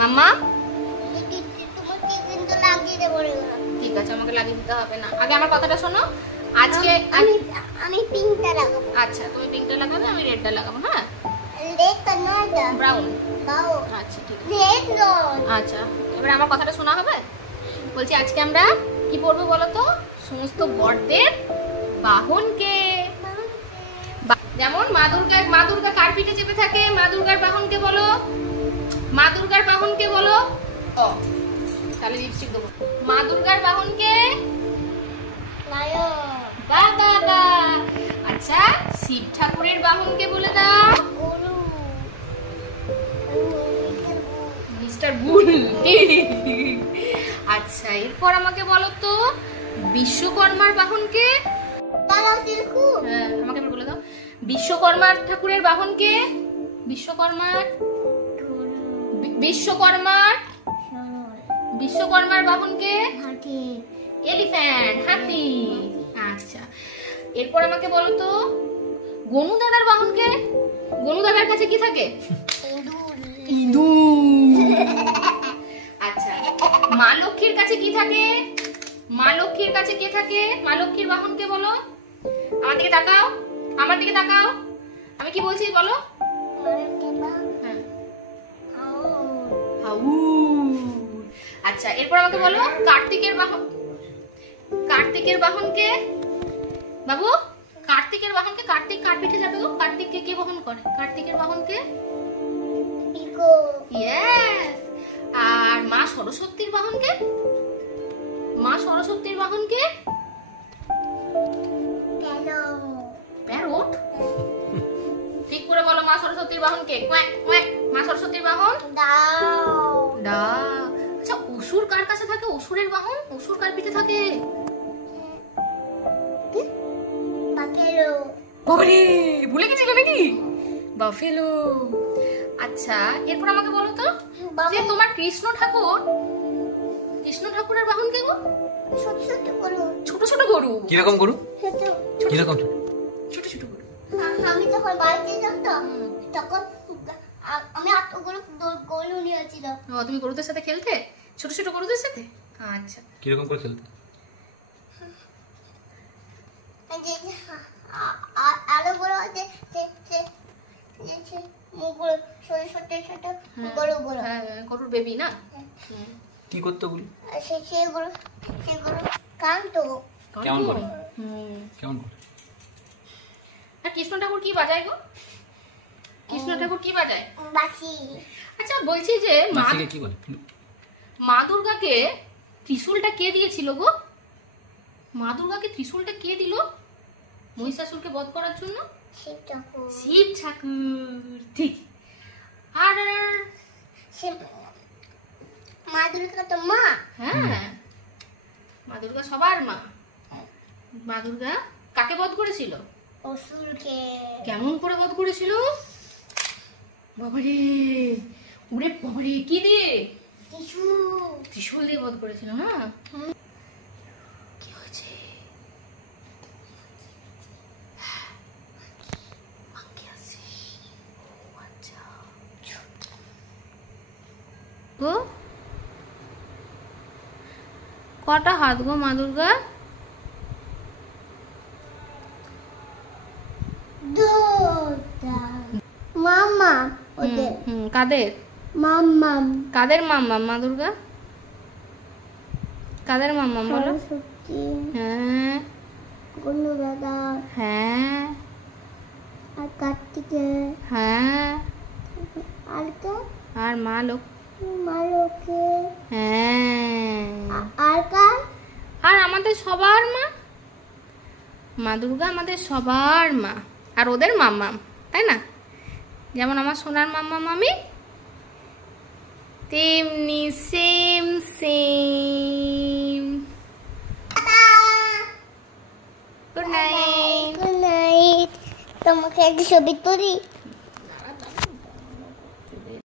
মাম্মা তোমাকে কিন্তু লাগিয়ে দেবো রে। ঠিক আছে, আমাকে লাগিয়ে দিতে হবে না। আগে আমার কথাটা শোনো। আজকে আমি পিঙ্কটা লাগাবো। আচ্ছা, তুমি পিঙ্কটা লাগাবে, আমি রেডটা লাগাবো। হ্যাঁ, রেডটা নয়, ব্রাউন। বাও। আচ্ছা ঠিক আছে, রেড নয়। আচ্ছা এবার আমার কথাটা শোনা হবে। বলছি আজকে আমরা কি পড়বো বলো তো? সমস্ত বড়দের বাহনকে। যেমন মা দুর্গা কার পিঠে চেপে থাকে? মা দুর্গার বাহনকে বলো। মা দুর্গার বাহনকে বলো। ও তাহলে লিপস্টিক দেবো। মা দুর্গার বাহনকে লায়ন। বাহ বাহ বাহ। আচ্ছা, শিব ঠাকুরের বাহনকে বলে দাও। গরু। মিস্টার বুল। আচ্ছা, এরপর আমাকে বলো তো বিশ্বকর্মার বাহনকে। হ্যাঁ, আমাকে বলে দাও বিশ্বকর্মার ঠাকুরের বাহনকে। বিশ্বকর্মার বিশ্বকর্মার বাহনকে এলিফ্যান্ট, হাতি। আচ্ছা, এরপর আমাকে বলো তো গনু দাদার বাহনকে। গনু দাদার কাছে কি থাকে? ইঁদুর। আচ্ছা, মা লক্ষ্মীর কাছে কি থাকে? মা লক্ষ্মীর কাছে কে থাকে? মা লক্ষ্মীর বাহনকে বলো। আমার দিকে তাকাও, আমার দিকে তাকাও। আমি কি বলছি বলো? হ্যাঁ, আচ্ছা, এরপর আমাকে বলো কার্তিকের বাহন। কার্তিকের বাহনকে বাবু, কার্তিকের বাহনকে। কার্তিক কার পিঠে যাবে গো? কার্তিককে কে বহন করে? কার্তিকের বাহনকে ইয়েস। আর মা সরস্বতীর বাহনকে? মা সরস্বতীর বাহনকে প্যারট। ঠিক করে বলো মা সরস্বতীর বাহনকে। Quack quack. মা সরস্বতীর বাহন ডাক। আচ্ছা, অসুর কার কাছে থাকে? অসুরের বাহন। অসুর কার পিঠে থাকে? বাবারে, ভুলে গেছিলে নাকি? বাফেলো। আচ্ছা, এরপর আমাকে বলো তো যে তোমার কৃষ্ণ ঠাকুরের বাহন কে গো? ছোট ছোট গরু। কিরকম গরু? কিরকম ছোট ছোট গরু? আমি যখন বাড়িতে যেতাম তখন আমি এতগুলো গরু নিয়েছিলাম। তুমি গরুদের সাথে খেলতে? ছোট ছোট গরুদের সাথে? আচ্ছা, কিরকম করে খেলতে? আরো বড় আছে গরুর বেবি না? কি করতে ওগুলো? সেগুলো কাঁদতো। কেমন করে? কেমন করে? আর কৃষ্ণ ঠাকুর কি বাজায় গো? কৃষ্ণ ঠাকুর কি বাজায়? বাঁশি। আচ্ছা, বলছি যে কি বলে? মা দুর্গাকে ত্রিশূলটা কে দিয়েছিল গো? মা দুর্গাকে ত্রিশূলটা কে দিল মহিষাসুরকে বধ করার জন্য? শিব ঠাকুর। ঠিক। আর মা দুর্গা তো মা। হ্যাঁ, মা দুর্গা সবার মা। মা দুর্গা কাকে বধ করেছিল? অসুরকে। কেমন করে বধ করেছিল? বাবারে, ওরে বাবারে, কি দিয়ে? ত্রিশূল দিয়ে বধ করেছিল না? কি হয়েছে? গো কটা হাত গো মা দুর্গা? মামা ওদের। কাদের মামা? কাদের মাম্মা? মা দুর্গা কাদের মাম্মা বলো? হ্যাঁ, গনু দাদা। হ্যাঁ, আর কার্তিকে। হ্যাঁ, আর কে? আর মা মালোকে। হ্যাঁ, আর কার? আর আমাদের সবার মা। মা দুর্গা আমাদের সবার মা, আর ওদের মাম্মা, তাই না? যেমন আমার সোনার মাম্মা মামি, তেমনি same same. Good night. Good night. তোমাকে একটা ছবি তুলি।